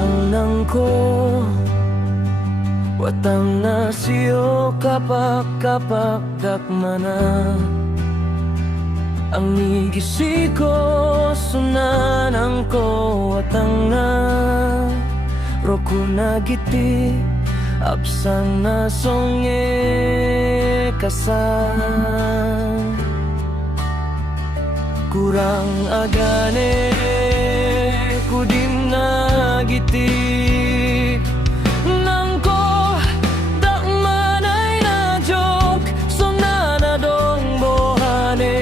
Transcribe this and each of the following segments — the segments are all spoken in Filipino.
ang nangko watang na siyo kapak dakmana ang nigisiko sunanan ko watang na roku nagiti absang na songe kasan kurang agane kudim nagiti nangko dakmanay na jok sonana dong bohane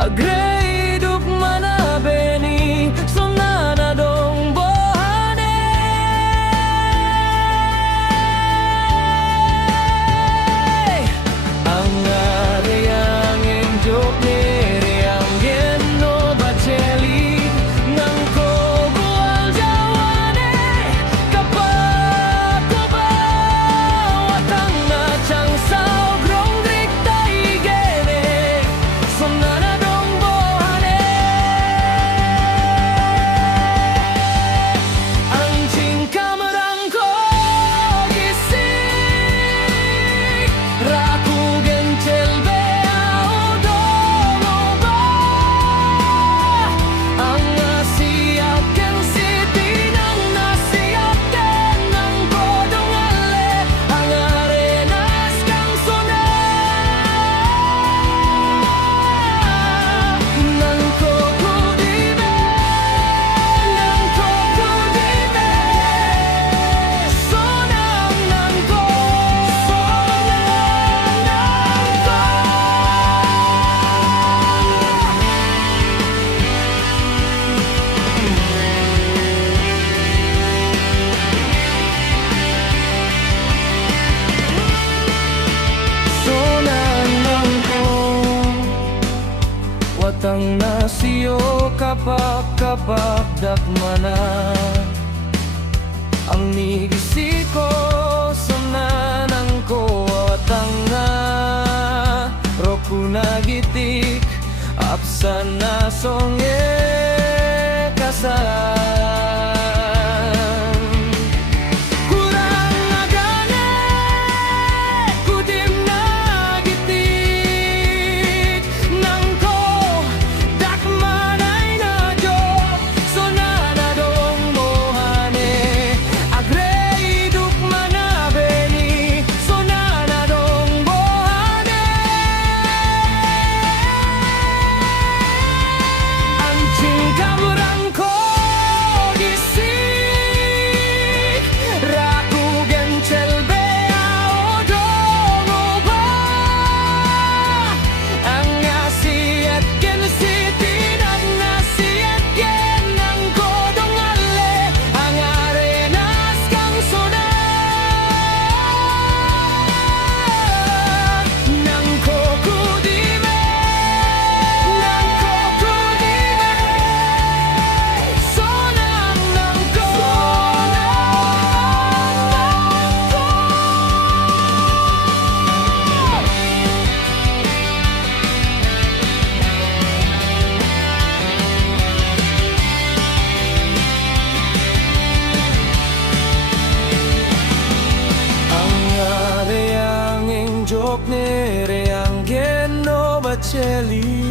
agrei duk manabeni sonana dong bohane ang areyang enjok ni reyang geno bacheli nangko bual jawane kapag ko ba watang na chang sao grong drik taigene sonana dong bohane ang chingkamarang ko gising raku genchel beao domo ba ang nasiyaken siti nang nasiyaken ng kodong ale ang arenas kang sona nang kokudime sonang nang ko sonang nang ko watang nasiyo kapak dakmana ang nigisiko sunanan ko watang na roku nagitik apsan na songe kasan kurang agane kudim nagitik nangko dakmanay na jok sonana dong mohane agrei duk manabeni sonana dong bohane ang chingkaburang ko gisik raku genchel beao domo ba ang nasiat ken siti nang nasiat ken ng kodong ale ang arenas kang soda nang kokudime sonang nang ko ang areyang enjok ni reyang geno bacheli